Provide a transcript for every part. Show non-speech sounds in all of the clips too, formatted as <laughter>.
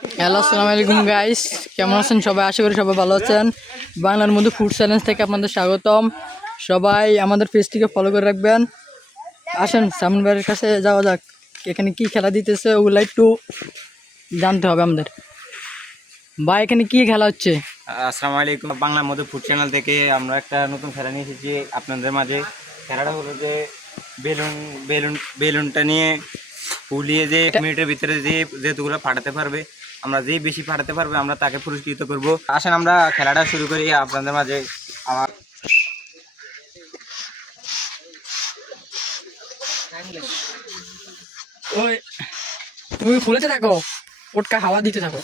Hello আসসালামু আলাইকুম guys কেমন আছেন সবাই? আশা করি সবাই ভালো আছেন। বাংলার মধ্যে ফুড চ্যালেঞ্জ থেকে আপনাদের স্বাগতম। সবাই আমাদের পেজটিকে ফলো করে রাখবেন। আসেন সামন ভাইয়ের কাছে যাওয়া যাক। এখানে কি খেলা দিতেছে? ওগুলো একটু জানতে হবে আমাদের। ভাই এখানে কি খেলা হচ্ছে? আসসালামু আলাইকুম। বাংলার মধ্যে ফুড চ্যানেল থেকে আমরা একটা নতুন খেলা নিয়ে এসেছি আপনাদের মাঝে। খেলাটা হলো যে বেলুন বেলুন বেলুনটা নিয়ে ফুলিয়ে যে এক মিনিটের ভিতরে যে যেহেতুগুলো ফাটাতে পারবে আমরা যেই বেশি ফাটাতে পারবে, আমরা তাকে পুরস্কৃত করব। আসেন আমরা খেলাটা শুরু করি, আপনাদের মাঝে আমার ওই, তুমি ফুলেতে থাকো ওটকা হাওয়া দিতে থাকো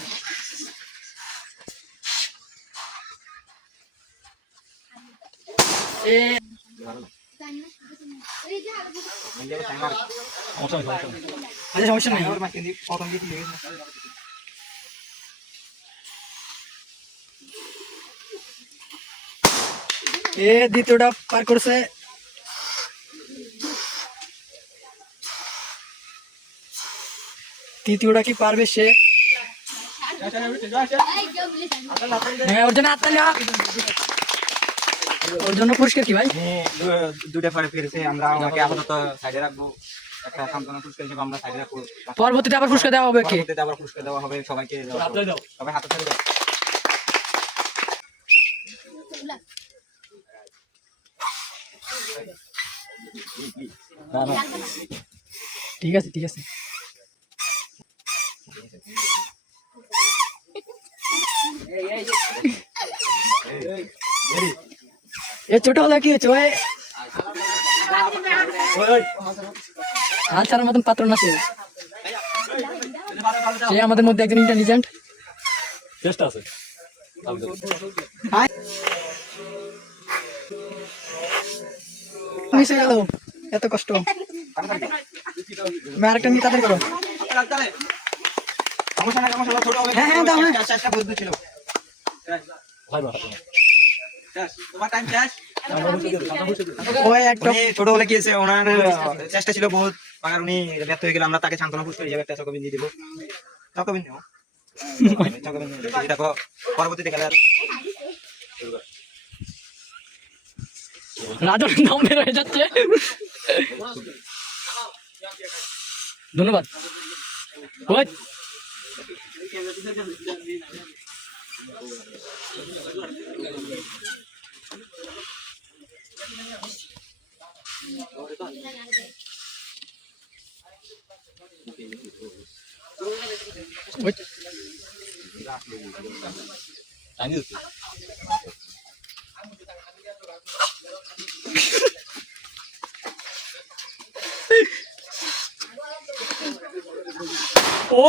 আচ্ছা সমস্যা নেই। এ দ্বিতীয়টা পার করছে। তৃতীয়টা কি পারবে সে? হ্যাঁ, ওর জন্য। ওর পুরস্কার কি ভাই? নিয়ে দুটা পরে ফিরেছে আমরা ওনাকে আপাতত সাইডে রাখব। একটা সান্ত্বনা পুরস্কার হিসেবে আমরা সাইডে রাখব। পরবর্তীতে আবার পুরস্কার দেওয়া হবে কি পরবর্তীতে আবার পুরস্কার দেওয়া হবে সবাইকে। সবাই হাতে ধরে ঠিক আছে ঠিক আছে। এ ছোট হলো কি হচ্ছে ওই? হাত ছাড়ার মতন পাত্র না সে। সে আমাদের মধ্যে একজন ইন্টেলিজেন্ট চেষ্টা আছে। হয়ে গেল। এত কষ্ট। আরেকটা নিয়ে তাদের। হ্যাঁ, গেলে আমরা তাকে দেখো রাজন নাম বের হয়ে যাচ্ছে। ধন্যবাদ ওই ওই টাইনি ও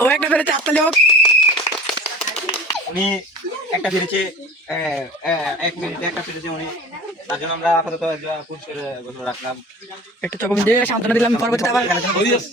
ও একটা বেড়েছে হাততালি হোক উনি একটা ফিরেছে এক মিনিটে একটা ফিরেছে উনি। তার জন্য আমরা আপাতত পুরস্কার ঘোষণা রাখলাম। একটা চকম দিয়ে সান্ত্বনা দিলাম পরবর্তীতে আবার কালিস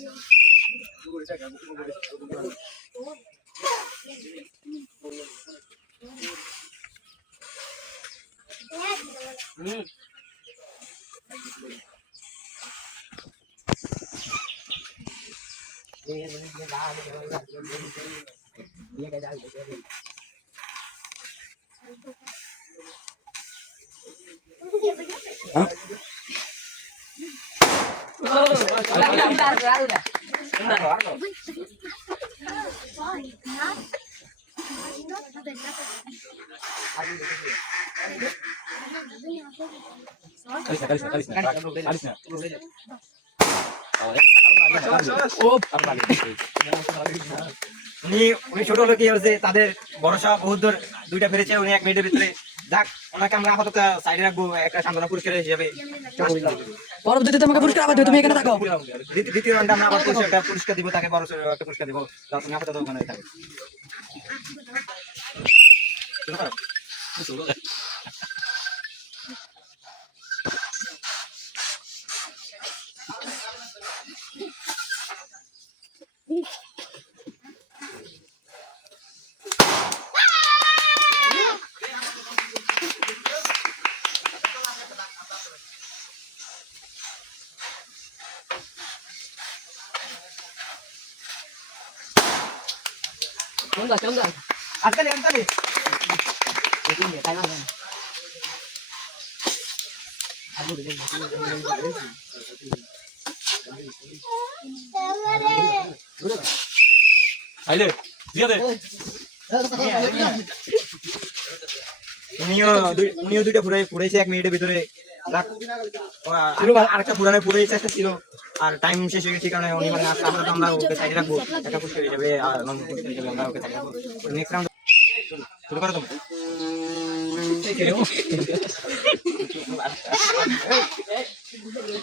না কালিস না কালিস না কালিস না ও উনি উনি ছোট লোক কি হয়েছে তাদের ভরসা বহুত দূর দুইটা ফিরেছে উনি এক মিনিটের ভিতরে। যাক ওনাকে আমরা আপাতত সাইডে রাখব একটা সান্ত্বনা পুরস্কার হিসেবে। পরবর্তীতে তোমাকে পুরস্কার আবার তুমি এখানে থাকো। দ্বিতীয় রাউন্ডে আমরা আবার পুরস্কার- একটা পুরস্কার দিব তাকে বড় একটা পুরস্কার দিব। তুমি আপাতত ওখানে থাকো। আইলে দিয়ে দে উনিও দুই- উনিও দুইটা ফুরাইছে এক মিনিটের ভিতরে আর- আরেকটা পুরানো ফুরাইছে একটা ছিল। আর টাইম শেষ হয়ে গেছে কারণে উনি মানে আসলে আমরা তো আমরা ওকে সাইডে রাখব। একটা পুরস্কার হিসেবে আর নন পুরস্কার হিসেবে আমরা ওকে সাইডে রাখব। নেক্সট রাউন্ড শুরু করো তুমি। <laughs>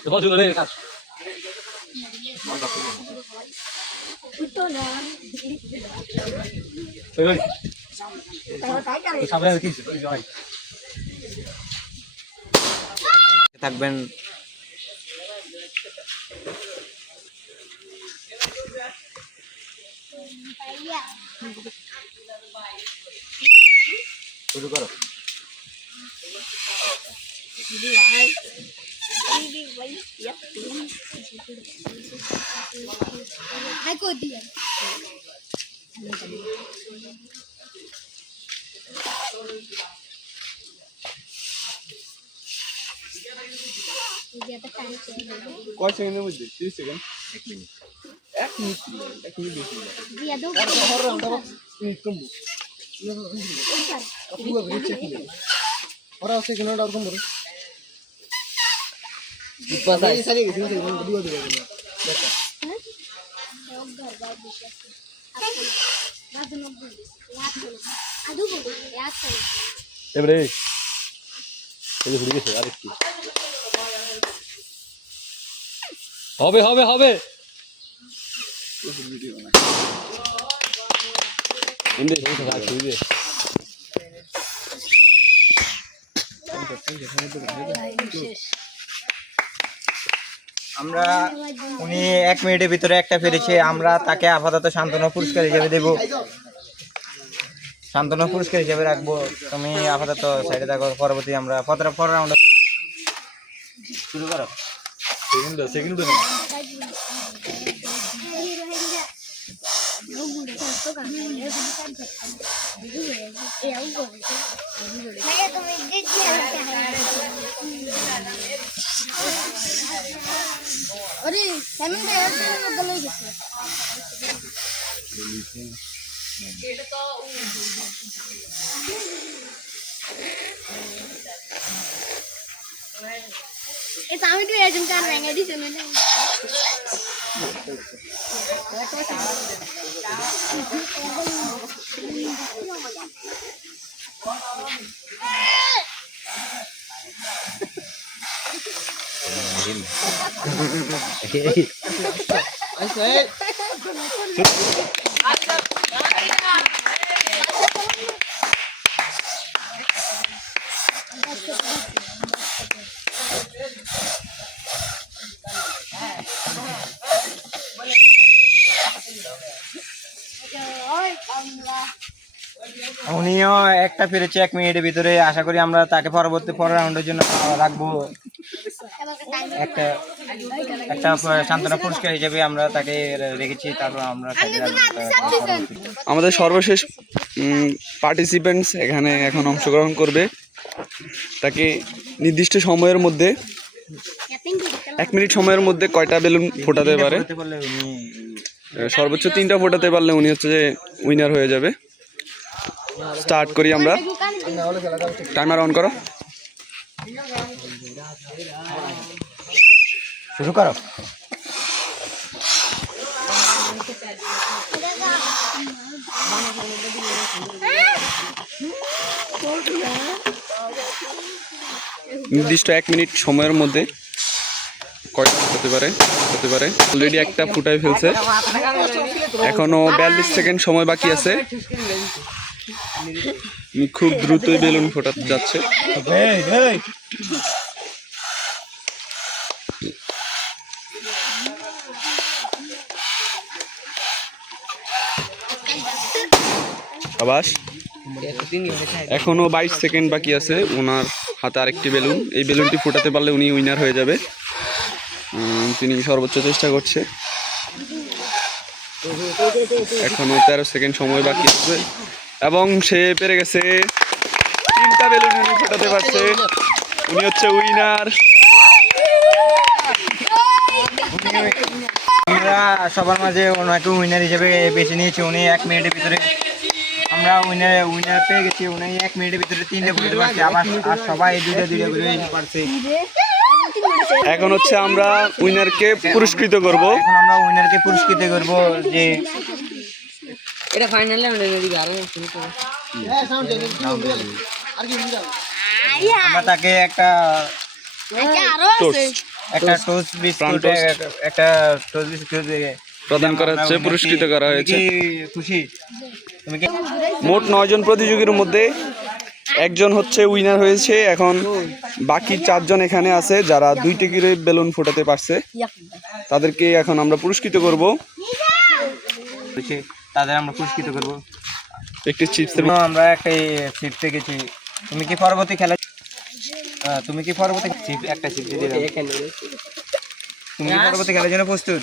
বল শুরু রে কাজ ওই ওই সামনে আর কি? থাকবেন। শুরু করো। Hai cô কয় সেকেন্ডের মধ্যে? তিরিশ সেকেন্ড. ওরা সেকেন্ড ওরকম ধরো। Aduh, ya kan. এবারে আর একটু হবে হবে হবে। আমরা উনি এক মিনিটের ভিতরে একটা ফেরেছে। আমরা তাকে আপাতত শান্তনু পুরস্কার হিসেবে দেব। শান্তনু পুরস্কার হিসেবে রাখব। তুমি আপাতত সাইডে থাকো। পরবর্তী আমরা পর পর রাউন্ড শুরু করো। 세금도 세금도 우리 음. 재민도 열심히 돌려주세요. আমি তো একজন কার ভেঙে দিছে না Hey. উনিও একটা ফিরেছে এক মিনিটের ভিতরে। আশা করি আমরা তাকে পরবর্তী পরের রাউন্ডের জন্য রাখব। একটা একটা শান্তনা পুরস্কার হিসেবে আমরা তাকে রেখেছি তারপর আমরা তাকে আমাদের সর্বশেষ পার্টিসিপেন্টস এখানে এখন অংশগ্রহণ করবে। তাকে নির্দিষ্ট সময়ের মধ্যে এক মিনিট সময়ের মধ্যে কয়টা বেলুন ফোটাতে পারে? উনি সর্বোচ্চ তিনটা ফোটাতে পারলে উনি হচ্ছে যে উইনার হয়ে যাবে। স্টার্ট করি আমরা। টাইমার অন করো। শুরু করো। নির্দিষ্ট এক মিনিট সময়ের মধ্যে কয়টা হতে পারে? হতে পারে। অলরেডি একটা ফুটাই ফেলছে। এখনও বিয়াল্লিশ সেকেন্ড সময় বাকি আছে। খুব দ্রুতই বেলুন ফোটাতে যাচ্ছে। আবাস এখনও বাইশ সেকেন্ড বাকি আছে ওনার হাতে আরেকটি বেলুন। এই বেলুনটি ফোটাতে পারলে উনি উইনার হয়ে যাবে। উম, তিনি সর্বোচ্চ চেষ্টা করছে। এখনও তেরো সেকেন্ড সময় বাকি আছে। এবং সে পেরে গেছে। তিনটা বেলুন উনি ফোটাতে পারছে। উনি হচ্ছে উইনার আমরা সবার মাঝে ওনাকে উইনার হিসেবে বেছে নিয়েছি। উনি এক মিনিটের ভিতরে আমরা উইনার উইনার পেয়ে গেছি। উনি এক মিনিটের ভিতরে তিনটে ফুটে পারছে আবার আর সবাই দুইটা দুইটা করে পারছে এখন হচ্ছে আমরা উইনারকে পুরস্কৃত করব। এখন আমরা উইনারকে পুরস্কৃত করব যে এটা ফাইনালে আমরা দিকে আরও শুরু করব। আমরা তাকে একটা আরও আছে। একটা টোস্ট বিস্কুট একটা টোস্ট বিস্কুট প্রদান করা হচ্ছে পুরস্কৃত করা হয়েছে। খুশি। তুমি কি? মোট নয়জন প্রতিযোগীর মধ্যে একজন হচ্ছে উইনার হয়েছে। এখন বাকি চারজন এখানে আছে যারা দুইটি করে বেলুন ফোটাতে পারছে। তাদেরকে এখন আমরা পুরস্কৃত করব। তাদের আমরা পুরস্কৃত করব। একটি চিপস আমরা একটা ফিরতে গেছি তুমি কি পরবর্তী খেলা তুমি কি পরবর্তী চিপ একটা চিপ দিয়ে দিলাম। তুমি কি পরবর্তী খেলার জন্য প্রস্তুত?